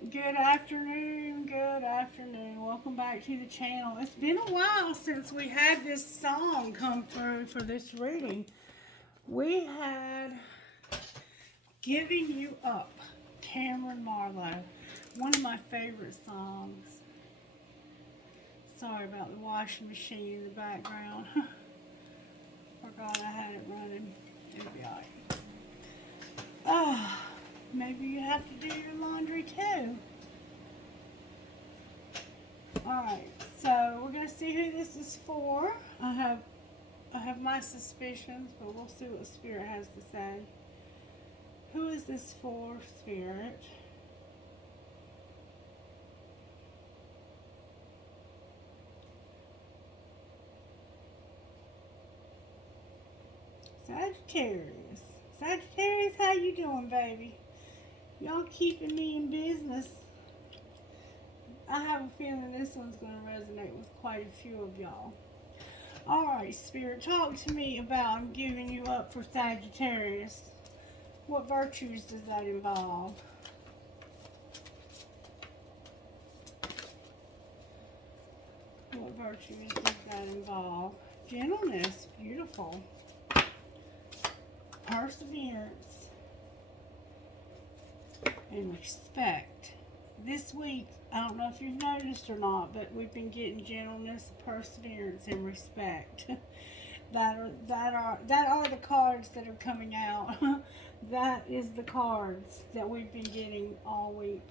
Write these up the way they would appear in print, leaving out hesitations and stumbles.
Good afternoon, good afternoon. Welcome back to the channel. It's been a while since we had this song come through for this reading. We had Giving You Up, Cameron Marlowe. One of my favorite songs. Sorry about the washing machine in the background. Forgot I had it running. It'll be alright. Oh, maybe you have to do your laundry too. Alright, so we're going to see who this is for. I have my suspicions, but we'll see what Spirit has to say. Who is this for, Spirit? Sagittarius. Sagittarius, how you doing, baby? Y'all keeping me in business. I have a feeling this one's going to resonate with quite a few of y'all. Alright, Spirit, talk to me about I'm giving you up for Sagittarius. What virtues does that involve? What virtues does that involve? Gentleness, beautiful. Perseverance and respect. This week, I don't know if you've noticed or not, but we've been getting gentleness, perseverance, and respect. that are the cards that are coming out. That is the cards that we've been getting all week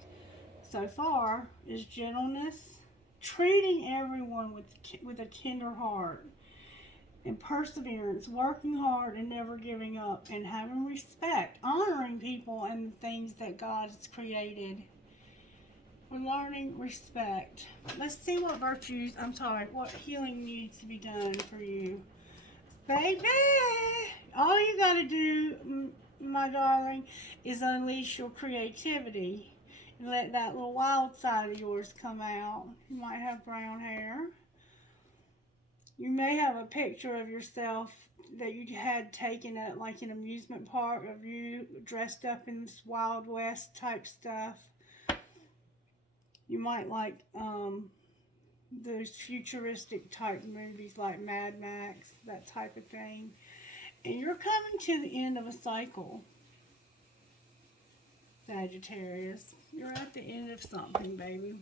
so far. Is gentleness, treating everyone with a tender heart, and perseverance, working hard and never giving up, and having respect, honoring people and the things that God has created. We're learning respect. Let's see what virtues, what healing needs to be done for you. Baby, all you got to do, my darling, is unleash your creativity and let that little wild side of yours come out. You might have brown hair. You may have a picture of yourself that you had taken at like an amusement park of you dressed up in this Wild West type stuff. You might like those futuristic type movies like Mad Max, that type of thing. And you're coming to the end of a cycle, Sagittarius. You're at the end of something, baby.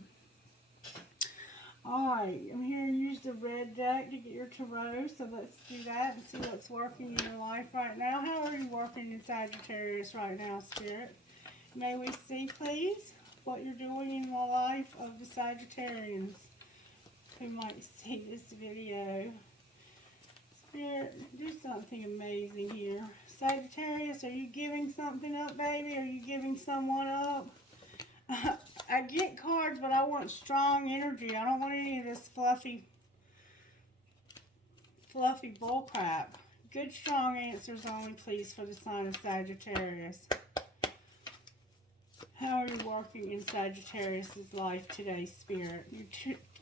Alright, I'm here to use the red deck to get your tarot, so let's do that and see what's working in your life right now. How are you working in Sagittarius right now, Spirit? May we see, please, what you're doing in the life of the Sagittarians who might see this video. Spirit, do something amazing here. Sagittarius, are you giving something up, baby? Are you giving someone up? I get cards, but I want strong energy. I don't want any of this fluffy bullcrap. Good, strong answers only, please, for the sign of Sagittarius. How are you working in Sagittarius' life today, Spirit? You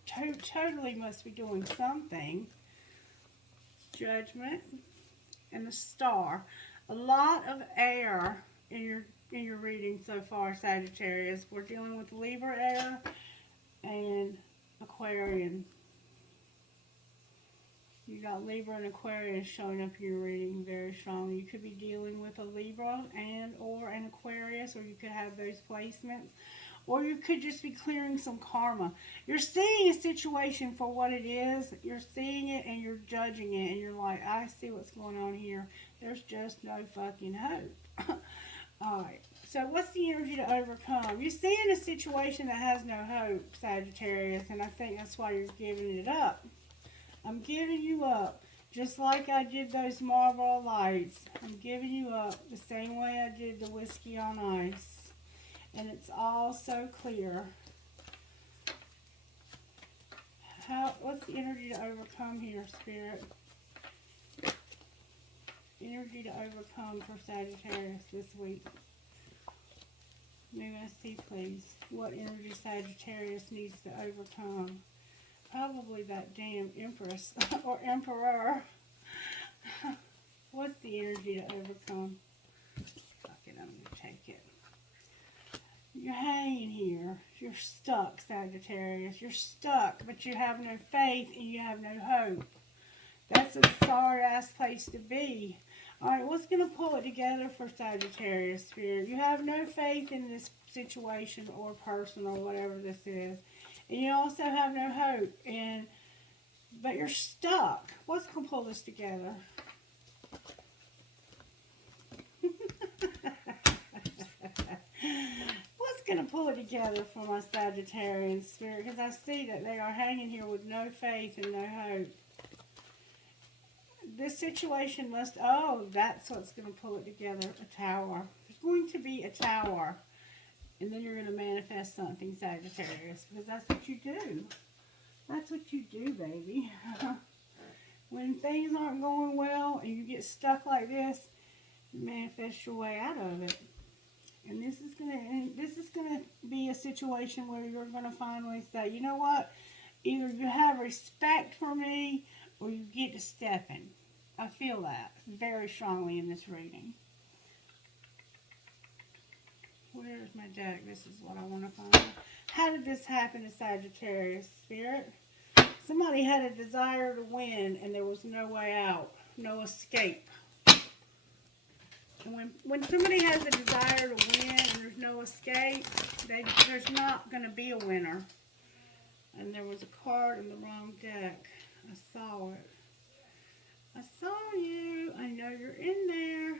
totally must be doing something. Judgment and the Star. A lot of air in your reading so far, Sagittarius. We're dealing with Libra air and Aquarian. You got Libra and Aquarius showing up in your reading very strong. You could be dealing with a Libra or an Aquarius, or you could have those placements. Or you could just be clearing some karma. You're seeing a situation for what it is. You're seeing it and you're judging it. And you're like, I see what's going on here. There's just no fucking hope. Alright, so what's the energy to overcome? You're seeing a situation that has no hope, Sagittarius, and I think that's why you're giving it up. I'm giving you up, just like I did those Marlboro Lights. I'm giving you up the same way I did the whiskey on ice. And it's all so clear. What's the energy to overcome here, Spirit? Energy to overcome for Sagittarius this week. May I see, please, what energy Sagittarius needs to overcome? Probably that damn Empress or Emperor. What's the energy to overcome? Fuck it, I'm going to take it. You're hanging here. you're stuck, Sagittarius. You're stuck, but you have no faith and you have no hope. That's a sorry-ass place to be. Alright, what's going to pull it together for Sagittarius, Spirit? You have no faith in this situation or person or whatever this is. And you also have no hope. But you're stuck. What's going to pull this together? What's going to pull it together for my Sagittarian Spirit? Because I see that they are hanging here with no faith and no hope. This situation must, that's what's going to pull it together, a tower. There's going to be a tower. And then you're going to manifest something, Sagittarius, because that's what you do. That's what you do, baby. When things aren't going well and you get stuck like this, you manifest your way out of it. And this is gonna be a situation where you're gonna finally say, you know what? Either you have respect for me or you get to stepping. I feel that very strongly in this reading. Where's my deck? This is what I want to find. How did this happen to Sagittarius, Spirit? Somebody had a desire to win and there was no way out, no escape. And when somebody has a desire to win and there's no escape, there's not going to be a winner. And there was a card in the wrong deck. I saw it. I saw you. I know you're in there.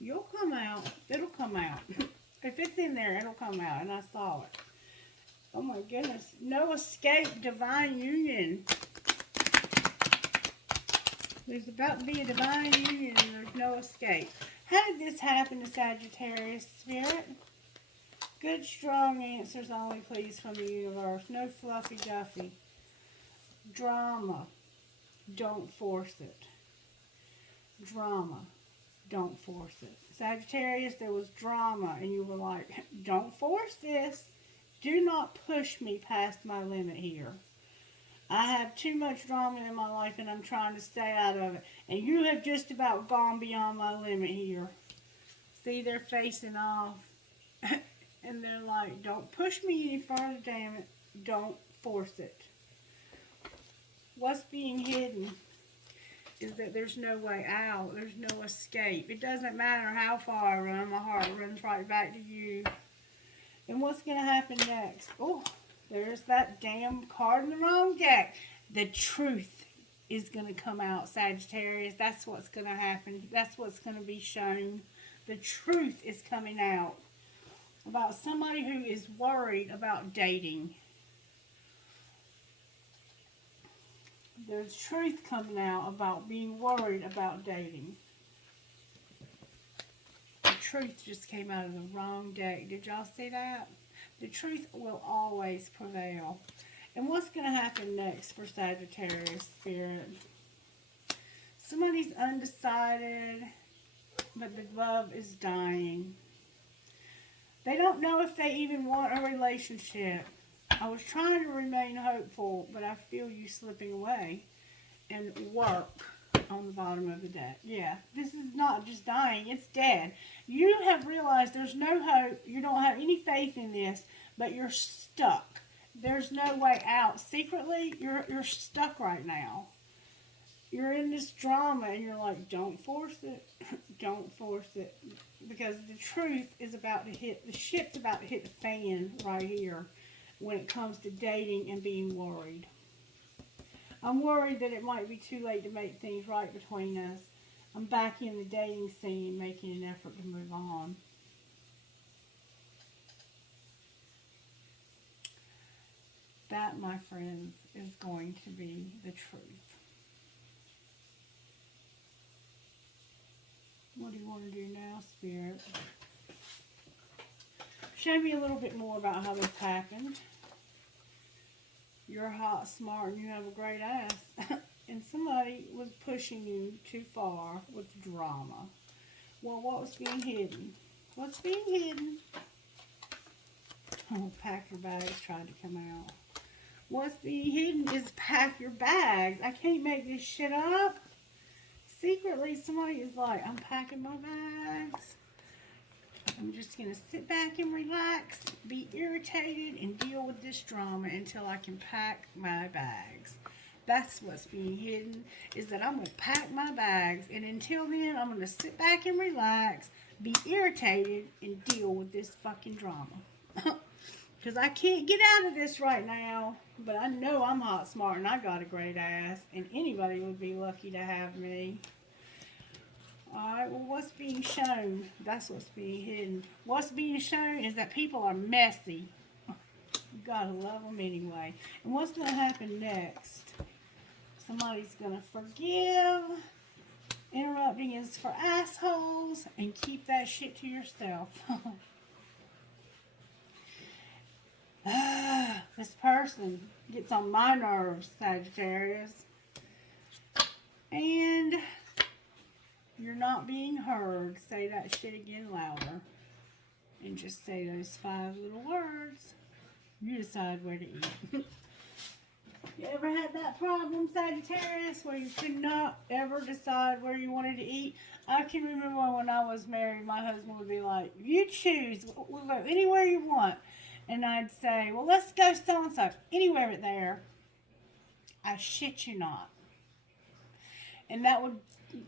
You'll come out. It'll come out. If it's in there, it'll come out. And I saw it. Oh my goodness. No escape, divine union. There's about to be a divine union and there's no escape. How did this happen to Sagittarius, Spirit? Good, strong answers only, please, from the universe. No fluffy duffy. Drama. Don't force it. Drama. Don't force it. Sagittarius, there was drama and you were like, don't force this. Do not push me past my limit here. I have too much drama in my life and I'm trying to stay out of it. And you have just about gone beyond my limit here. See, they're facing off. And they're like, don't push me any further, damn it. Don't force it. What's being hidden is that there's no way out. There's no escape. It doesn't matter how far I run. My heart runs right back to you. And what's going to happen next? Oh, there's that damn card in the wrong deck. The truth is going to come out, Sagittarius. That's what's going to happen. That's what's going to be shown. The truth is coming out about somebody who is worried about dating. There's truth coming out about being worried about dating. The truth just came out of the wrong deck. Did y'all see that? The truth will always prevail. And what's going to happen next for Sagittarius, Spirit? Somebody's undecided, but the love is dying. They don't know if they even want a relationship. I was trying to remain hopeful, but I feel you slipping away. And work on the bottom of the deck. Yeah, this is not just dying, it's dead. You have realized there's no hope, you don't have any faith in this, but you're stuck. There's no way out. Secretly, you're stuck right now. You're in this drama and you're like, don't force it. Don't force it. Because the truth is about to hit, the ship's about to hit the fan right here when it comes to dating and being worried. I'm worried that it might be too late to make things right between us. I'm back in the dating scene making an effort to move on. That, my friends, is going to be the truth. What do you want to do now, Spirit? Show me a little bit more about how this happened. You're hot, smart, and you have a great ass. And somebody was pushing you too far with drama. Well, what was being hidden? What's being hidden? Oh, pack your bags tried to come out. What's being hidden is pack your bags. I can't make this shit up. secretly somebody is like, I'm packing my bags. I'm just going to sit back and relax, be irritated, and deal with this drama until I can pack my bags. That's what's being hidden, is that I'm going to pack my bags, and until then, I'm going to sit back and relax, be irritated, and deal with this fucking drama. Because I can't get out of this right now, but I know I'm hot, smart, and I got a great ass, and anybody would be lucky to have me. Alright, well, what's being shown? That's what's being hidden. What's being shown is that people are messy. You gotta love them anyway. And what's gonna happen next? Somebody's gonna forgive. Interrupting is for assholes. And keep that shit to yourself. This person gets on my nerves, Sagittarius. And you're not being heard. Say that shit again louder. And just say those 5 little words. You decide where to eat. You ever had that problem, Sagittarius, where you could not ever decide where you wanted to eat? I can remember when I was married, my husband would be like, you choose. We'll go anywhere you want. And I'd say, well, let's go so-and-so. Anywhere but there. I shit you not. And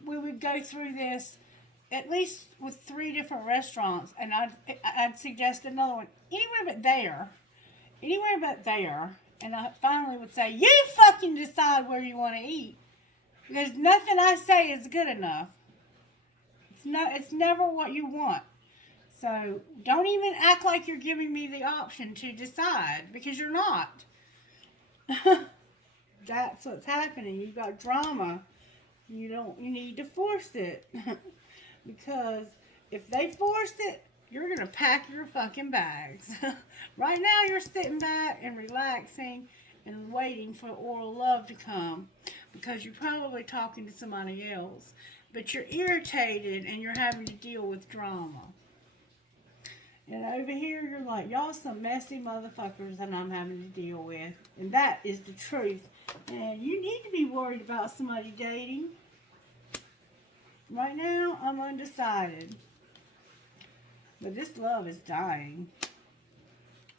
we would go through this at least with 3 different restaurants. And I'd suggest another one. Anywhere but there. Anywhere but there. And I finally would say, you fucking decide where you want to eat. There's nothing I say is good enough. It's never what you want. So don't even act like you're giving me the option to decide, because you're not. That's what's happening. You've got drama. You need to force it. Because if they force it, you're going to pack your fucking bags. Right now you're sitting back and relaxing and waiting for oral love to come, because you're probably talking to somebody else. But you're irritated and you're having to deal with drama. And over here, you're like, y'all some messy motherfuckers that I'm having to deal with. And that is the truth. And you need to be worried about somebody dating. Right now, I'm undecided. But this love is dying.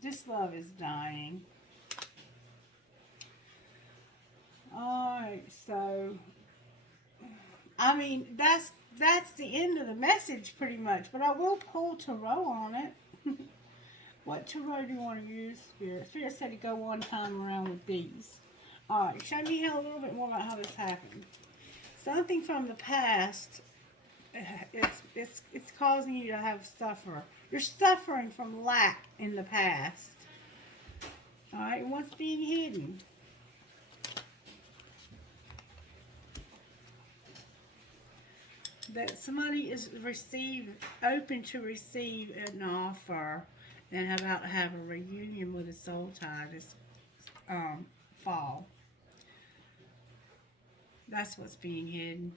This love is dying. Alright, so, I mean, that's the end of the message pretty much. But I will pull Tarot on it. What Tarot do you want to use, Spirit? Spirit said to go one time around with these. Alright, show me a little bit more about how this happened. Something from the past, it's causing you to have suffer. You're suffering from lack in the past. Alright, what's being hidden? That somebody is open to receive an offer and about to have a reunion with a soul tie this fall. That's what's being hidden.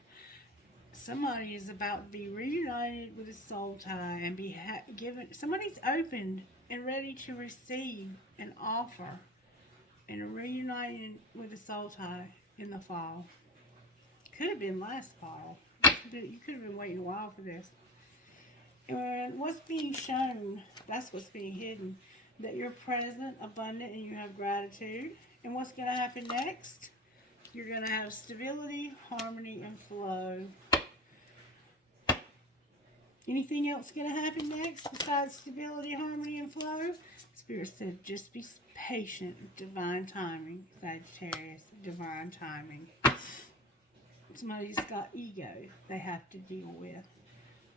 Somebody is about to be reunited with a soul tie and be given. Somebody's open and ready to receive an offer and a reunion with a soul tie in the fall. Could have been last fall. You could have been waiting a while for this. And what's being shown, that's what's being hidden. That you're present, abundant, and you have gratitude. And what's going to happen next? You're going to have stability, harmony, and flow. Anything else going to happen next besides stability, harmony, and flow? Spirit said, just be patient. Divine timing, Sagittarius. Divine timing. Somebody's got ego they have to deal with.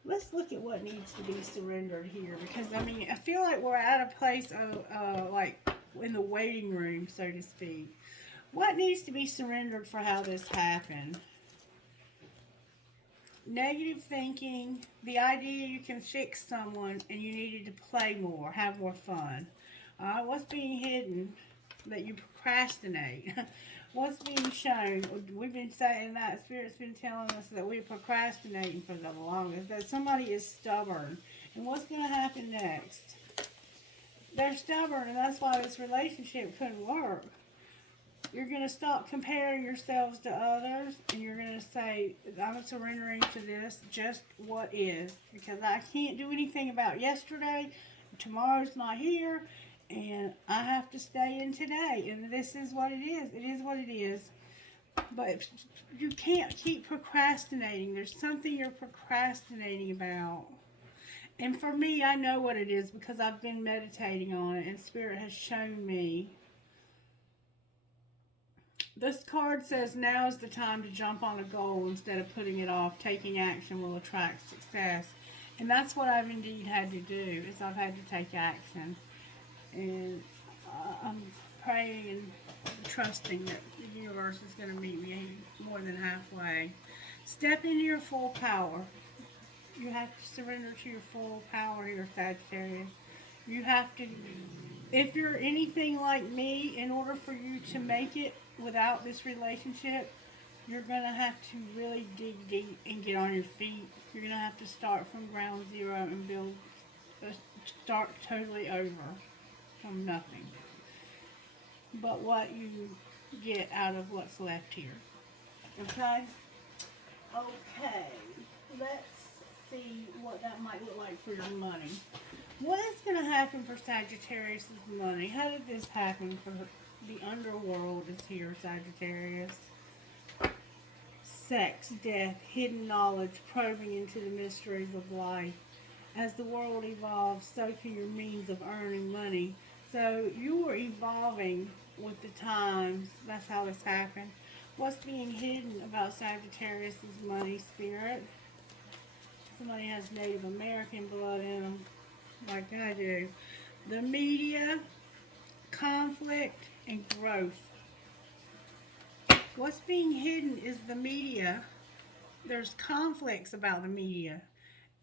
Let's look at what needs to be surrendered here, because I mean, I feel like we're at a place of like in the waiting room, so to speak. What needs to be surrendered for how this happened? Negative thinking, the idea you can fix someone and you needed to play more, have more fun. What's being hidden? That you procrastinate. What's being shown? We've been saying that. Spirit's been telling us that we're procrastinating for the longest. That somebody is stubborn. And what's going to happen next? They're stubborn, and that's why this relationship couldn't work. You're going to stop comparing yourselves to others, and you're going to say, I'm surrendering to this, just what is. Because I can't do anything about yesterday. Tomorrow's not here, and I have to stay in today. And this is what it is. It is what it is. But you can't keep procrastinating. There's something you're procrastinating about. And for me, I know what it is because I've been meditating on it, and Spirit has shown me. This card says now is the time to jump on a goal instead of putting it off. Taking action will attract success. And that's what I've indeed had to do, is I've had to take action. And I'm praying and trusting that the universe is going to meet me more than halfway. Step into your full power. You have to surrender to your full power here, Sagittarius. You have to, if you're anything like me, in order for you to make it without this relationship, you're going to have to really dig deep and get on your feet. You're going to have to start from ground zero and start totally over from nothing. But what you get out of what's left here. Okay? Okay. Let's see what that might look like for your money. What is going to happen for Sagittarius' money? How did this happen for the underworld is here, Sagittarius? Sex, death, hidden knowledge, probing into the mysteries of life. As the world evolves, so can your means of earning money. So you are evolving with the times. That's how this happened. What's being hidden about Sagittarius' money, Spirit? Somebody has Native American blood in them, like I do. The media, conflict, and growth. What's being hidden is the media. There's conflicts about the media,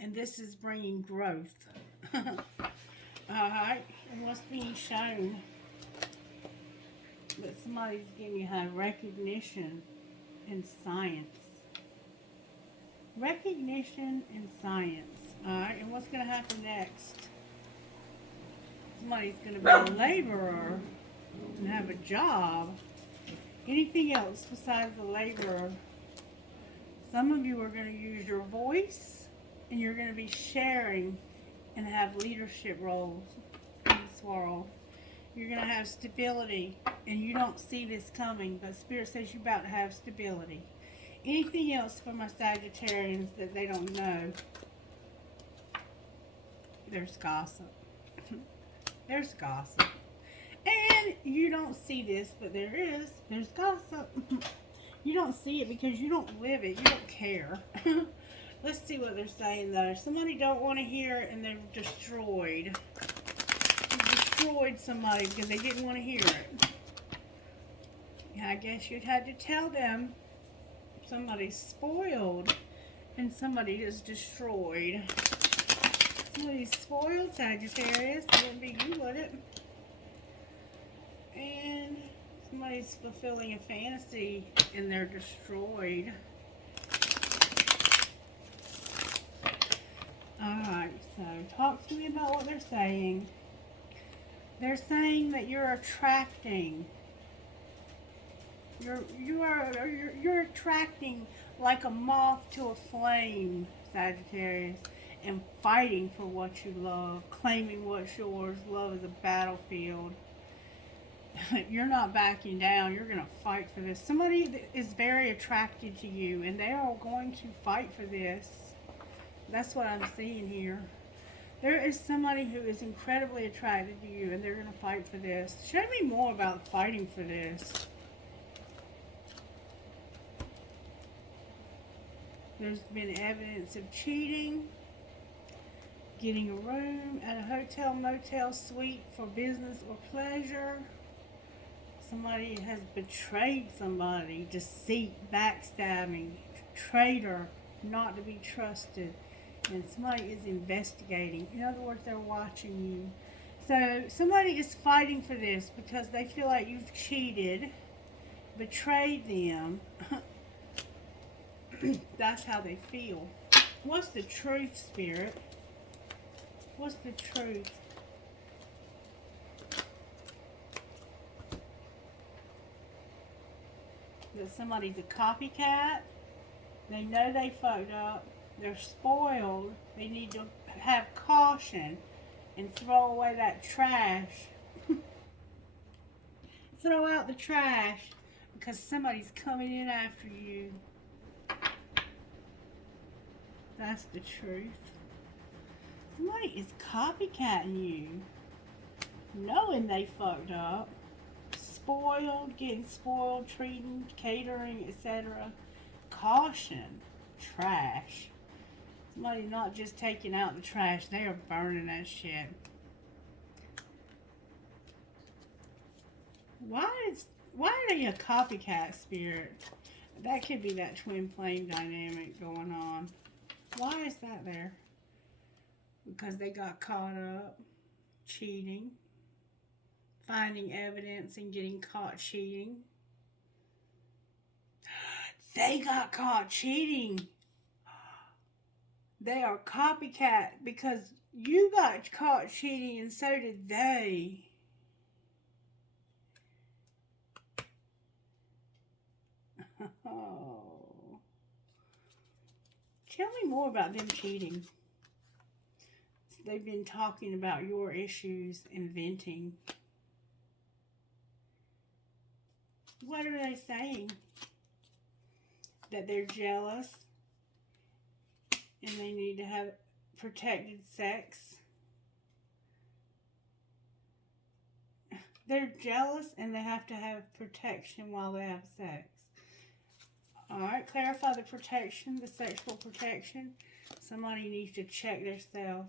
and this is bringing growth. Alright, and what's being shown? But somebody's giving you recognition and science. Recognition and science. Alright, and what's going to happen next? Somebody's going to be a laborer and have a job. Anything else besides the laborer? Some of you are going to use your voice, and you're going to be sharing and have leadership roles in this world. You're going to have stability, and you don't see this coming, but Spirit says you're about to have stability. Anything else for my Sagittarians that they don't know? There's gossip. There's gossip. And you don't see this, but there is. There's gossip. You don't see it because you don't live it. You don't care. Let's see what they're saying, though. Somebody don't want to hear it, and they're destroyed. You destroyed somebody because they didn't want to hear it. Yeah, I guess you'd have to tell them somebody's spoiled and somebody is destroyed. Somebody's spoiled, Sagittarius. It wouldn't be you, would it? And somebody's fulfilling a fantasy and they're destroyed. Alright, so talk to me about what they're saying. They're saying that you're attracting. You're attracting like a moth to a flame, Sagittarius, and fighting for what you love, claiming what's yours. Love is a battlefield. You're not backing down. You're going to fight for this. Somebody is very attracted to you, and they are going to fight for this. That's what I'm seeing here. There is somebody who is incredibly attracted to you, and they're going to fight for this. Show me more about fighting for this. There's been evidence of cheating, getting a room at a hotel, motel, suite for business or pleasure. Somebody has betrayed somebody, deceit, backstabbing, traitor, not to be trusted. And somebody is investigating. In other words, they're watching you. So somebody is fighting for this because they feel like you've cheated, betrayed them. That's how they feel. What's the truth, Spirit? What's the truth? that somebody's a copycat. They know they fucked up. They're spoiled. They need to have caution and throw away that trash. Throw out the trash because somebody's coming in after you. That's the truth. Somebody is copycatting you, knowing they fucked up. Spoiled, getting spoiled, treating, catering, etc. Caution. Trash. Somebody not just taking out the trash, they are burning that shit. Why are they a copycat spirit? That could be that twin flame dynamic going on. Why is that there? Because they got caught up cheating, finding evidence and getting caught cheating. They got caught cheating. They are copycat because you got caught cheating and so did they. Oh. Tell me more about them cheating. They've been talking about your issues and venting. What are they saying? That they're jealous and they need to have protected sex. They're jealous and they have to have protection while they have sex. Alright, clarify the protection, the sexual protection. Somebody needs to check themselves.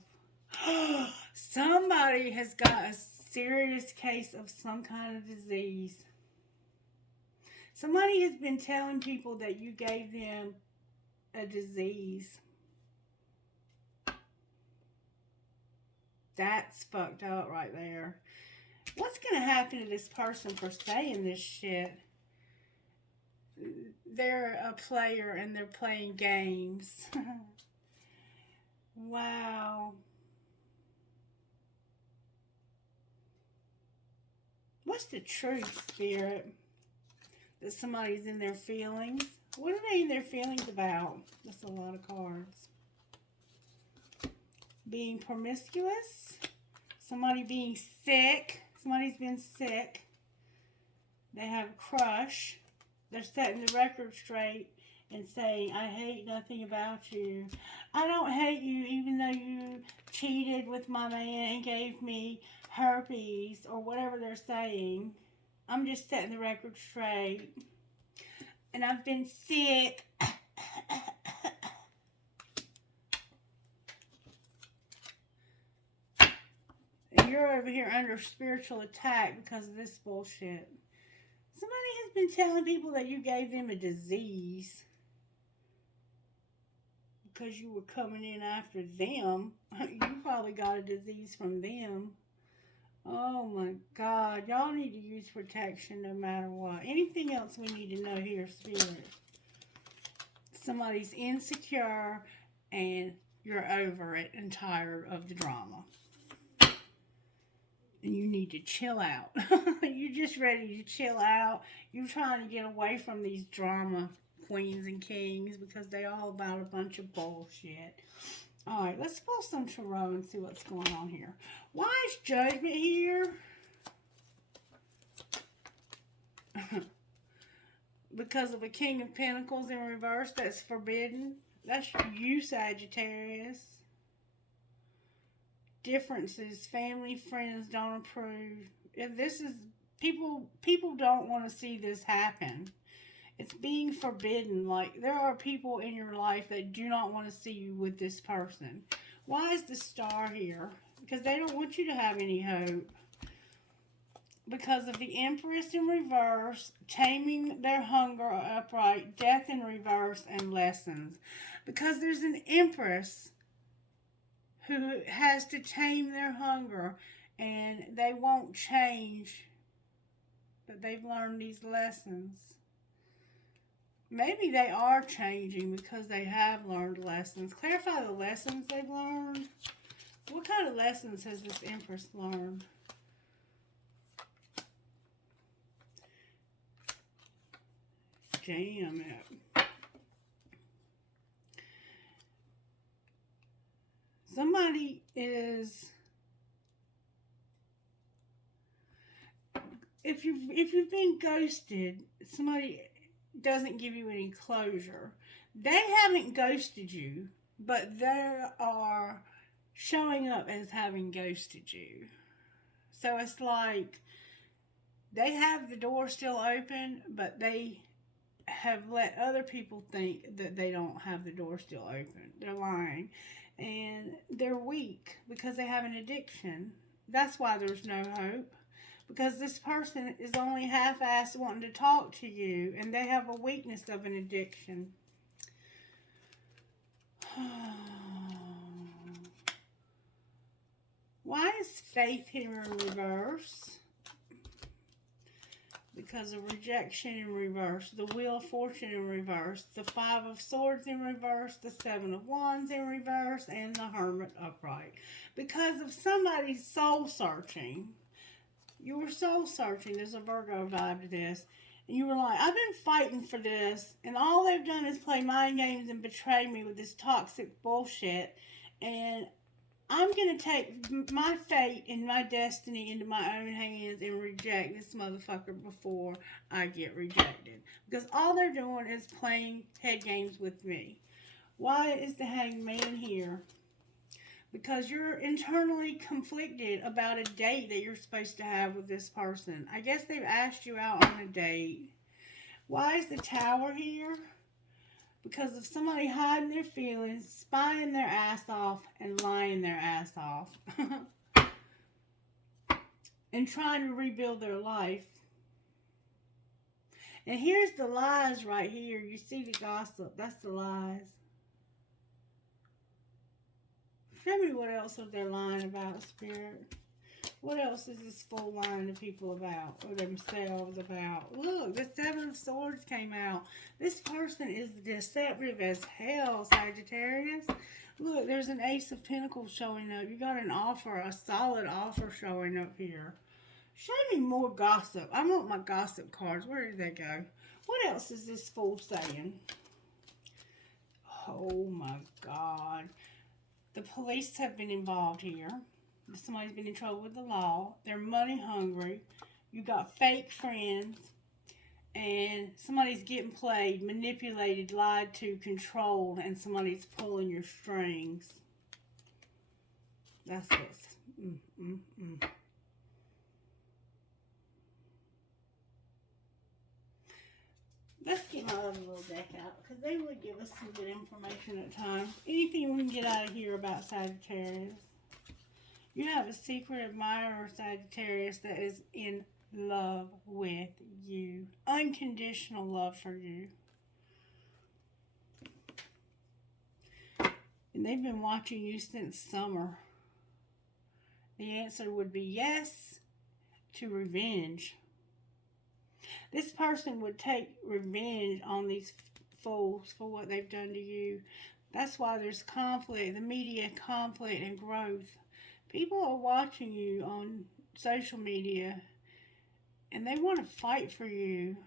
Somebody has got a serious case of some kind of disease. Somebody has been telling people that you gave them a disease. That's fucked up right there. What's going to happen to this person for saying this shit? They're a player and they're playing games. Wow. What's the truth, Spirit? That somebody's in their feelings. What are they in their feelings about? That's a lot of cards. Being promiscuous. Somebody being sick. Somebody's been sick. They have a crush. They're setting the record straight and saying, I hate nothing about you. I don't hate you even though you cheated with my man and gave me herpes or whatever they're saying. I'm just setting the record straight. And I've been sick. And you're over here under spiritual attack because of this bullshit. Somebody has been telling people that you gave them a disease because you were coming in after them. You probably got a disease from them. Oh my God. Y'all need to use protection no matter what. Anything else we need to know here, Spirit? Somebody's insecure and you're over it and tired of the drama. And you need to chill out. You're just ready to chill out. You're trying to get away from these drama queens and kings because they're all about a bunch of bullshit. Alright, let's pull some tarot and see what's going on here. Why is Judgment here? Because of a King of Pentacles in reverse that's forbidden. That's you, Sagittarius. Differences, family, friends don't approve. If this is people don't want to see this happen. It's being forbidden. Like, there are people in your life that do not want to see you with this person. Why is the Star here? Because they don't want you to have any hope. Because of the Empress in reverse, taming their hunger upright, death in reverse, and lessons. Because there's an Empress who has to tame their hunger, and they won't change, but they've learned these lessons. Maybe they are changing because they have learned lessons. Clarify the lessons they've learned. What kind of lessons has this Empress learned? damn it. Somebody is, if you've been ghosted, somebody doesn't give you any closure. They haven't ghosted you, but they are showing up as having ghosted you. So it's like they have the door still open, but they have let other people think that they don't have the door still open. They're lying. And they're weak because they have an addiction. That's why there's no hope. Because this person is only half-assed wanting to talk to you, and they have a weakness of an addiction. Why is faith here in reverse? Because of rejection in reverse, the Wheel of Fortune in reverse, the Five of Swords in reverse, the Seven of Wands in reverse, and the Hermit upright. Because of somebody's soul searching. You were soul searching. There's a Virgo vibe to this. And you were like, I've been fighting for this, and all they've done is play mind games and betray me with this toxic bullshit. And I'm going to take my fate and my destiny into my own hands and reject this motherfucker before I get rejected. Because all they're doing is playing head games with me. Why is the Hangman here? Because you're internally conflicted about a date that you're supposed to have with this person. I guess they've asked you out on a date. Why is the Tower here? Because of somebody hiding their feelings, spying their ass off, and lying their ass off. And trying to rebuild their life. And here's the lies right here. You see the gossip. That's the lies. Show me what else are they lying about, Spirit. What else is this fool lying to people about, or themselves about? Look, the Seven of Swords came out. This person is deceptive as hell, Sagittarius. Look, there's an Ace of Pentacles showing up. You got an offer, a solid offer showing up here. Show me more gossip. I want my gossip cards. Where did they go? What else is this fool saying? Oh my God. The police have been involved here. Somebody's been in trouble with the law. They're money hungry. You got fake friends. And somebody's getting played, manipulated, lied to, controlled. And somebody's pulling your strings. That's it. Let's get my other little deck out, because they would give us some good information at times. Anything we can get out of here about Sagittarius. You have a secret admirer, Sagittarius, that is in love with you. Unconditional love for you. And they've been watching you since summer. The answer would be yes to revenge. This person would take revenge on these fools for what they've done to you. That's why there's conflict, the media conflict and growth. People are watching you on social media and they want to fight for you.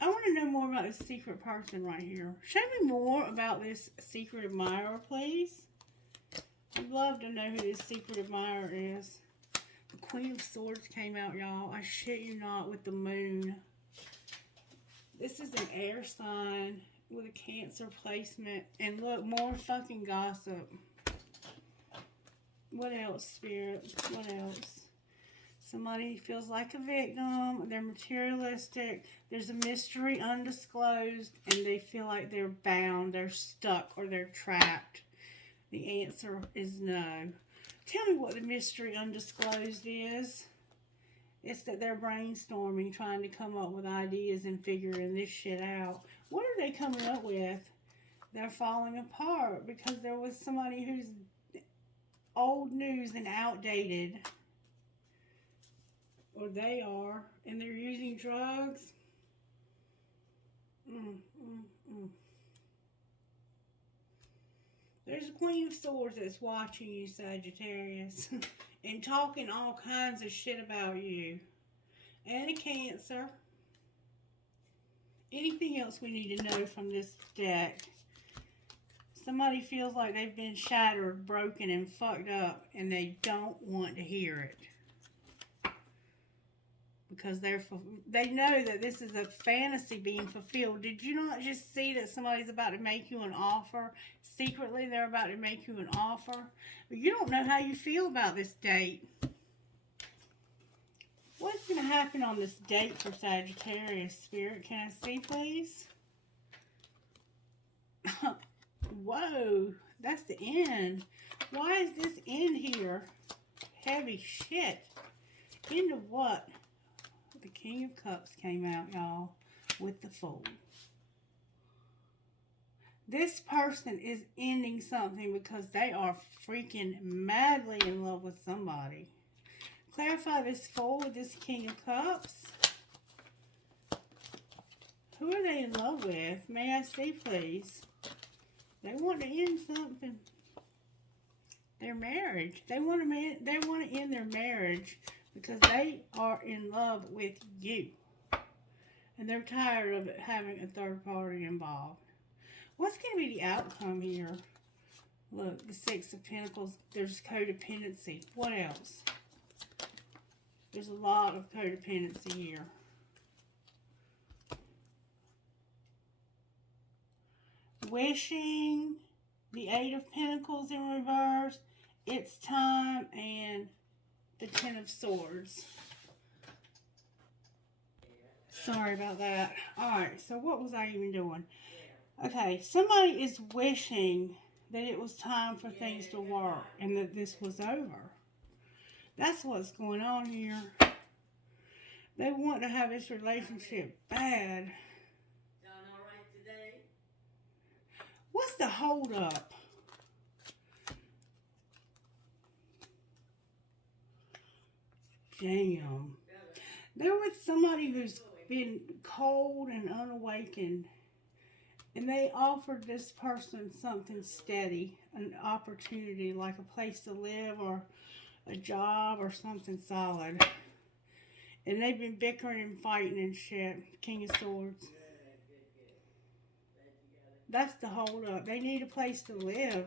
I want to know more about this secret person right here. Show me more about this secret admirer, please. I'd love to know who this secret admirer is. The Queen of Swords came out, y'all. I shit you not, with the moon. This is an air sign with a Cancer placement. And look, more fucking gossip. What else, Spirit? What else? Somebody feels like a victim. They're materialistic. There's a mystery undisclosed. And they feel like they're bound. They're stuck or they're trapped. The answer is no. Tell me what the mystery undisclosed is. It's that they're brainstorming, trying to come up with ideas and figuring this shit out. What are they coming up with? They're falling apart because there was somebody who's old news and outdated. Or they are. And they're using drugs. There's a Queen of Swords that's watching you, Sagittarius, and talking all kinds of shit about you. And a Cancer. Anything else we need to know from this deck? Somebody feels like they've been shattered, broken, and fucked up, and they don't want to hear it. Because they know that this is a fantasy being fulfilled. Did you not just see that somebody's about to make you an offer? Secretly, they're about to make you an offer. But you don't know how you feel about this date. What's going to happen on this date for Sagittarius, Spirit? Can I see, please? Whoa, that's the end. Why is this end here? Heavy shit. End of what? The King of Cups came out, y'all, with the Fool. This person is ending something because they are freaking madly in love with somebody. Clarify this Fool with this King of Cups. Who are they in love with? May I see, please? They want to end something. Their marriage. They want to end their marriage because they are in love with you. And they're tired of having a third party involved. What's going to be the outcome here? Look, the Six of Pentacles. There's codependency. What else? There's a lot of codependency here. Wishing, the Eight of Pentacles in reverse, it's time, and the Ten of Swords. Sorry about that. Alright, so what was I even doing? Okay, somebody is wishing that it was time for things to work and that this was over. That's what's going on here. They want to have this relationship bad. What's the hold up? Damn. They're with somebody who's been cold and unawakened. And they offered this person something steady. An opportunity, like a place to live or a job or something solid. And they've been bickering and fighting and shit. King of Swords. That's the hold up. They need a place to live.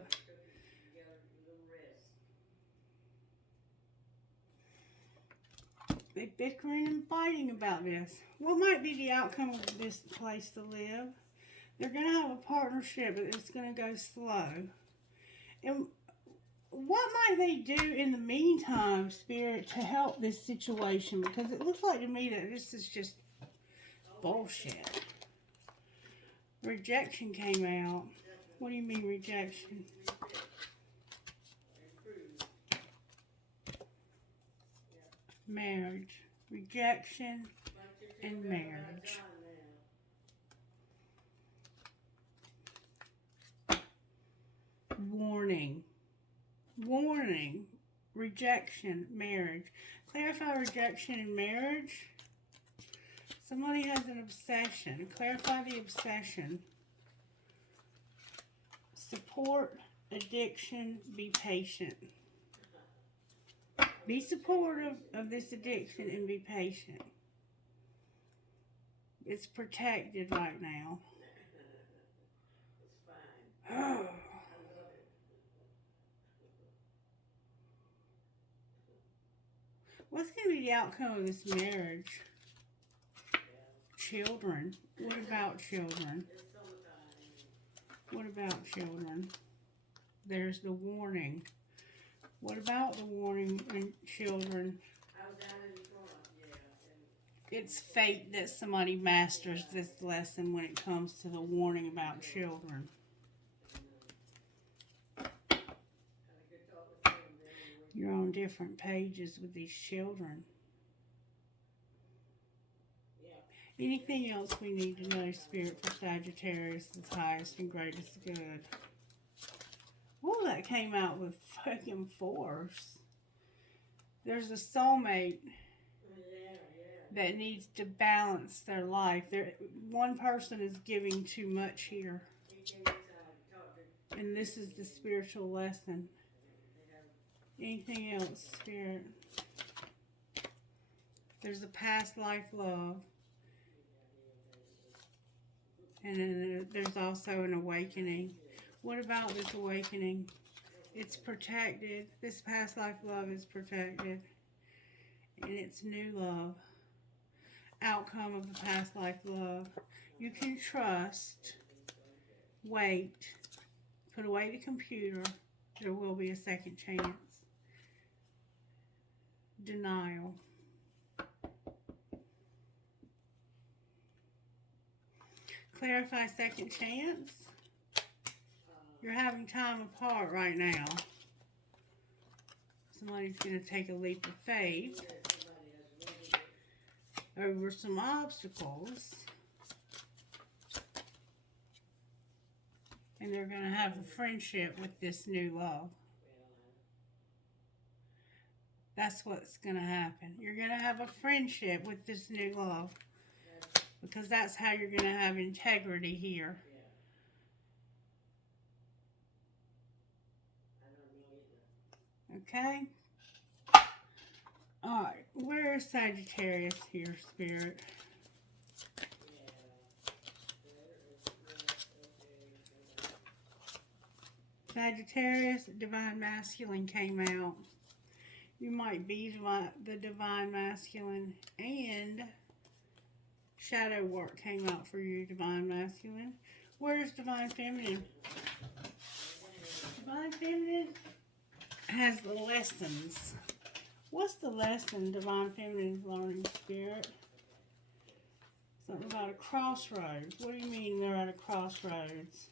They're bickering and fighting about this. What might be the outcome of this place to live? They're going to have a partnership, but it's going to go slow. And what might they do in the meantime, Spirit, to help this situation? Because it looks like to me that this is just bullshit. Rejection came out. What do you mean rejection? Marriage. Rejection and marriage. Warning. Warning. Rejection. Marriage. Clarify rejection and marriage. Somebody has an obsession. Clarify the obsession. Support, addiction, be patient. Be supportive of this addiction and be patient. It's protected right now. It's fine. I love it. What's going to be the outcome of this marriage? Children. What about children? What about children? There's the warning. What about the warning and children? I was down in the front, It's fate that somebody masters this lesson when it comes to the warning about children. You're on different pages with these children. Anything else we need to know, Spirit, for Sagittarius, the highest and greatest good? Well, that came out with fucking force. There's a soulmate that needs to balance their life. One person is giving too much here. And this is the spiritual lesson. Anything else, Spirit? There's a past life love. And then there's also an awakening. What about this awakening? It's protected. This past life love is protected. And it's new love. Outcome of the past life love. You can trust. Wait. Put away the computer. There will be a second chance. Denial. Clarify second chance. You're having time apart right now. Somebody's going to take a leap of faith over some obstacles. And they're going to have a friendship with this new love. That's what's going to happen. You're going to have a friendship with this new love. Because that's how you're going to have integrity here. Okay? Alright, where is Sagittarius here, Spirit? Sagittarius, Divine Masculine came out. You might be the Divine Masculine, and Shadow Work came out for you, Divine Masculine. Where's Divine Feminine? Divine Feminine has the lessons. What's the lesson Divine Feminine is learning, Spirit? Something about a crossroads. What do you mean they're at a crossroads?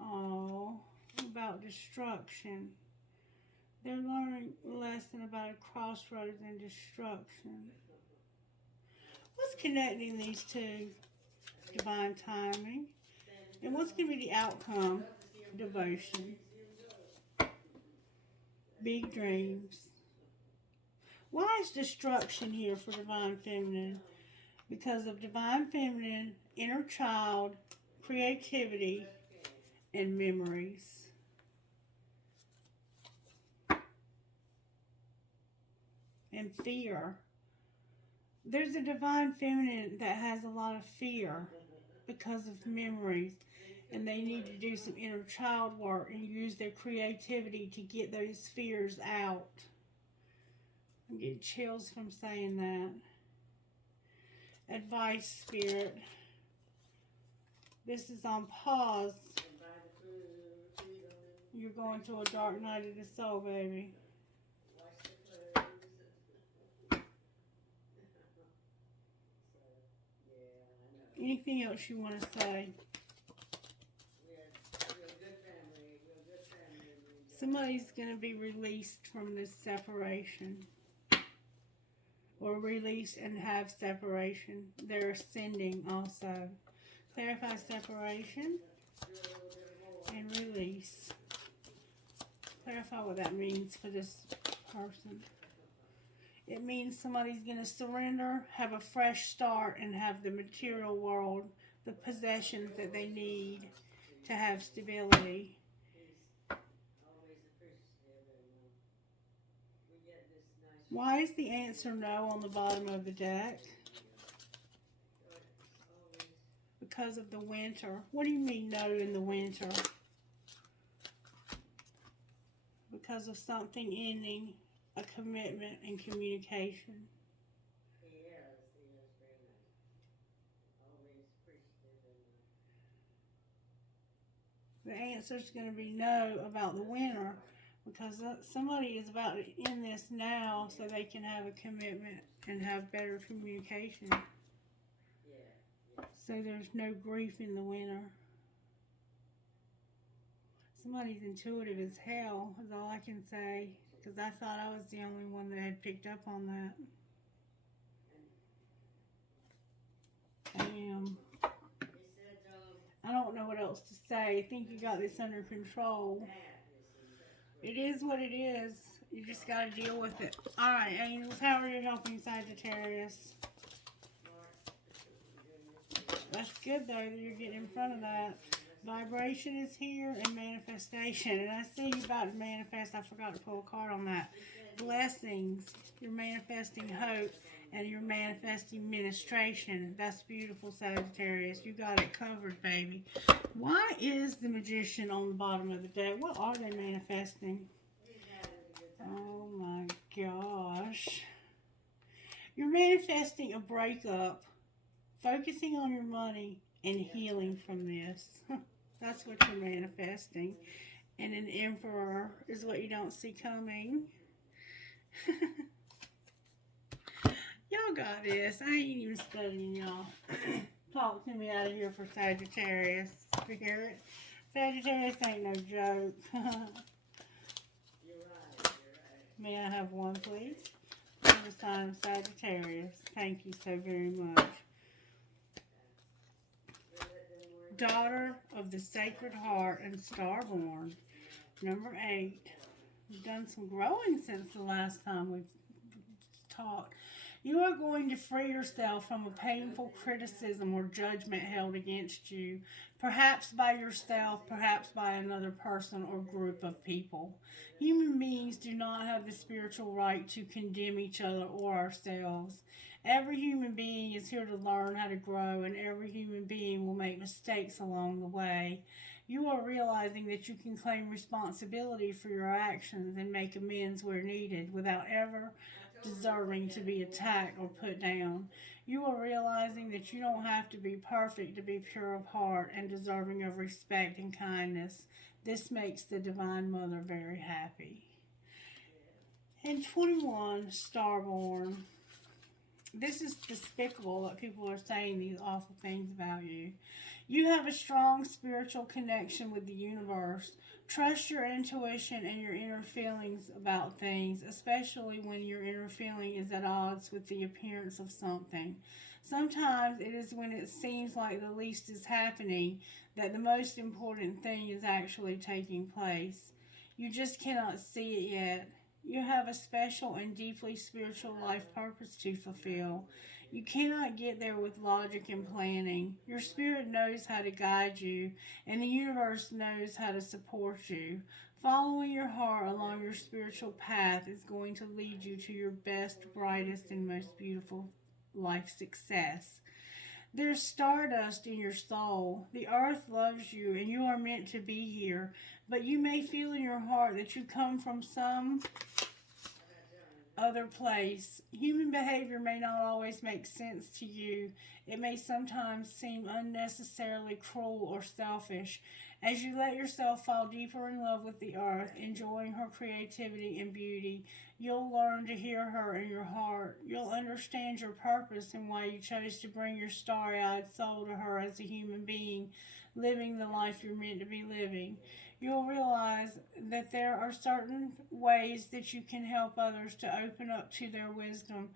Oh, about destruction. They're learning a lesson about a crossroads and destruction. What's connecting these two? Divine timing. And what's going to be the outcome? Devotion. Big dreams. Why is destruction here for Divine Feminine? Because of Divine Feminine, inner child, creativity, and memories. And fear. There's a Divine Feminine that has a lot of fear because of memories. And they need to do some inner child work and use their creativity to get those fears out. I'm getting chills from saying that. Advice, Spirit. This is on pause. You're going through a dark night of the soul, baby. Anything else you want to say? Somebody's going to be released from this separation. Or release and have separation. They're ascending also. Clarify separation and release. Clarify what that means for this person. It means somebody's going to surrender, have a fresh start, and have the material world, the possessions that they need to have stability. Why is the answer no on the bottom of the deck? Because of the winter. What do you mean no in the winter? Because of something ending, a commitment and communication. The answer is going to be no about the winter. Because somebody is about to end this now so they can have a commitment and have better communication. So there's no grief in the winter. Somebody's intuitive as hell is all I can say. Because I thought I was the only one that had picked up on that. I am. I don't know what else to say. I think you got this under control. It is what it is. You just got to deal with it. Alright, angels, how are you helping Sagittarius? That's good, though, that you're getting in front of that. Vibration is here and manifestation. And I see you about to manifest. I forgot to pull a card on that. Blessings. You're manifesting hope and you're manifesting ministration. That's beautiful, Sagittarius. You got it covered, baby. Why is the Magician on the bottom of the deck? What are they manifesting? Oh my gosh. You're manifesting a breakup, focusing on your money, and healing from this. That's what you're manifesting. And an Emperor is what you don't see coming. Y'all got this. I ain't even studying y'all. Talk to me out of here for Sagittarius. Spirit. Sagittarius ain't no joke. You're right. May I have one, please? For the sign of Sagittarius. Thank you so very much. Daughter of the Sacred Heart and Starborn. Number 8. We've done some growing since the last time we've talked. You are going to free yourself from a painful criticism or judgment held against you, perhaps by yourself, perhaps by another person or group of people. Human beings do not have the spiritual right to condemn each other or ourselves. Every human being is here to learn how to grow, and every human being will make mistakes along the way. You are realizing that you can claim responsibility for your actions and make amends where needed without ever deserving to be attacked or put down. You are realizing that you don't have to be perfect to be pure of heart and deserving of respect and kindness. This makes the Divine Mother very happy. And 21, Starborn. This is despicable that people are saying these awful things about you. You have a strong spiritual connection with the universe. Trust your intuition and your inner feelings about things, especially when your inner feeling is at odds with the appearance of something. Sometimes it is when it seems like the least is happening that the most important thing is actually taking place. You just cannot see it yet. You have a special and deeply spiritual life purpose to fulfill. You cannot get there with logic and planning. Your spirit knows how to guide you, and the universe knows how to support you. Following your heart along your spiritual path is going to lead you to your best, brightest, and most beautiful life success. There's stardust in your soul. The earth loves you, and you are meant to be here. But you may feel in your heart that you come from some other place. Human behavior may not always make sense to you. It may sometimes seem unnecessarily cruel or selfish. As you let yourself fall deeper in love with the earth, enjoying her creativity and beauty, you'll learn to hear her in your heart. You'll understand your purpose and why you chose to bring your starry-eyed soul to her as a human being, living the life you're meant to be living. You'll realize that there are certain ways that you can help others to open up to their wisdom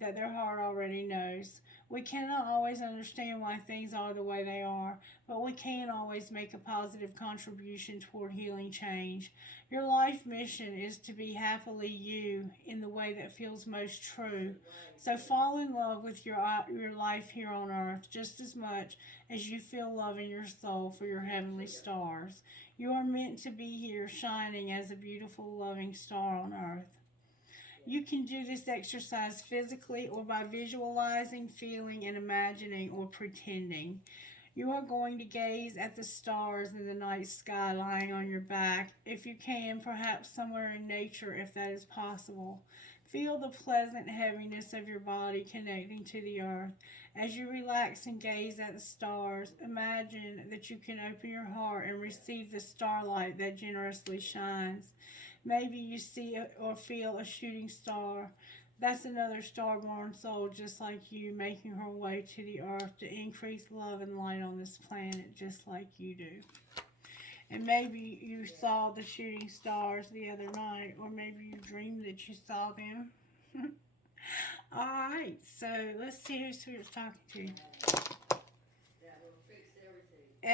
that their heart already knows. We cannot always understand why things are the way they are, but we can always make a positive contribution toward healing change. Your life mission is to be happily you in the way that feels most true. So fall in love with your life here on earth just as much as you feel love in your soul for your heavenly stars. You are meant to be here shining as a beautiful, loving star on earth. You can do this exercise physically or by visualizing, feeling, and imagining or pretending. You are going to gaze at the stars in the night sky lying on your back, if you can, perhaps somewhere in nature if that is possible. Feel the pleasant heaviness of your body connecting to the earth. As you relax and gaze at the stars, imagine that you can open your heart and receive the starlight that generously shines. Maybe you see or feel a shooting star. That's another star-born soul just like you, making her way to the earth to increase love and light on this planet just like you do. And maybe you saw the shooting stars the other night, or maybe you dreamed that you saw them. Alright, so let's see who Spirit's talking to.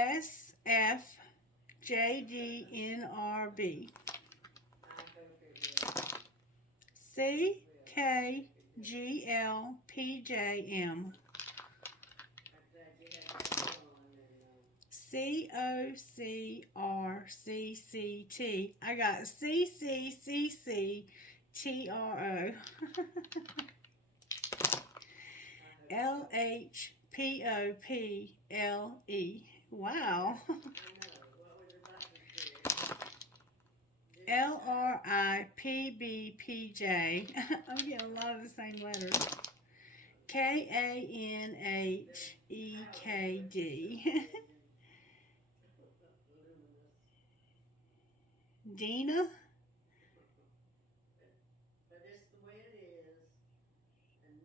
SFJDNRB. CKGLPJM. COCRCCT. I got CCCCTRO. LHPOPLE. Wow. LRIPBPJ. I'm getting a lot of the same letters. KANHEKD. Dina. But it's the way it is. And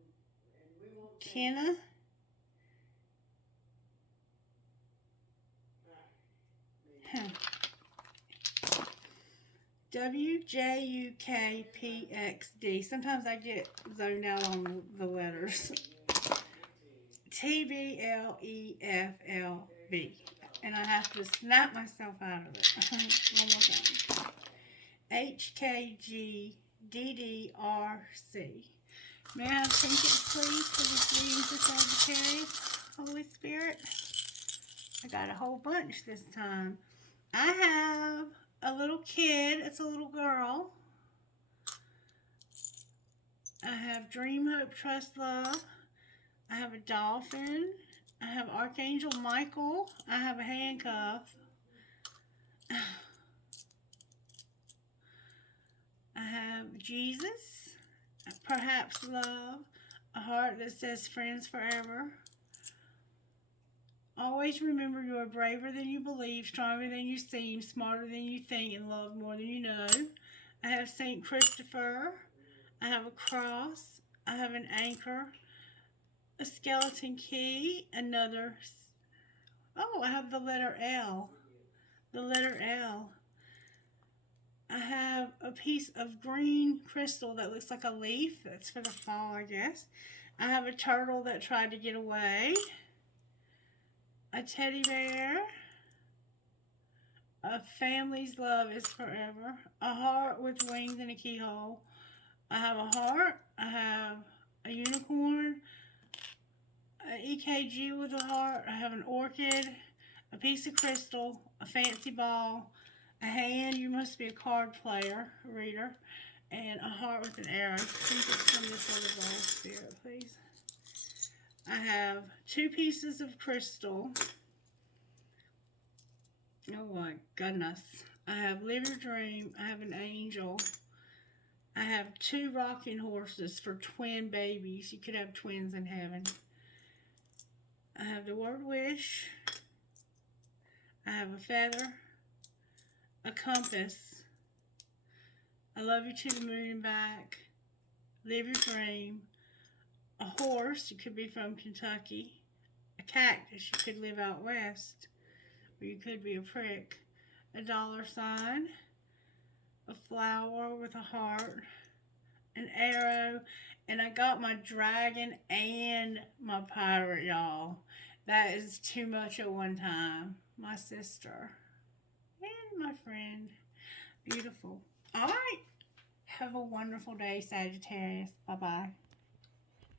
we won't Kenna. WJUKPXD. Sometimes I get zoned out on the letters. TBLEFLV. And I have to snap myself out of it. One more time. HKGDDRC. May I have trinkets, please, for this reading for Sagittarius, Holy Spirit? I got a whole bunch this time. I have a little kid. It's a little girl. I have Dream, Hope, Trust, Love. I have a dolphin. I have Archangel Michael. I have a handcuff. I have Jesus. Perhaps love. A heart that says friends forever. Always remember you are braver than you believe, stronger than you seem, smarter than you think, and love more than you know. I have St. Christopher. I have a cross. I have an anchor. A skeleton key. Another. Oh, I have the letter L. The letter L. I have a piece of green crystal that looks like a leaf. That's for the fall, I guess. I have a turtle that tried to get away. A teddy bear. A family's love is forever. A heart with wings and a keyhole. I have a heart. I have a unicorn. An EKG with a heart. I have an orchid. A piece of crystal. A fancy ball. A hand. You must be a card player, reader. And a heart with an arrow. Please just from this other ball, Spirit, please. I have 2 pieces of crystal. Oh my goodness. I have Live Your Dream. I have an angel. I have 2 rocking horses for twin babies. You could have twins in heaven. I have the word wish. I have a feather. A compass. I love you to the moon and back. Live your dream. A horse, you could be from Kentucky. A cactus, you could live out west. Or you could be a prick. A $sign. A flower with a heart. An arrow. And I got my dragon and my pirate, y'all. That is too much at one time. My sister. And my friend. Beautiful. All right. Have a wonderful day, Sagittarius. Bye-bye.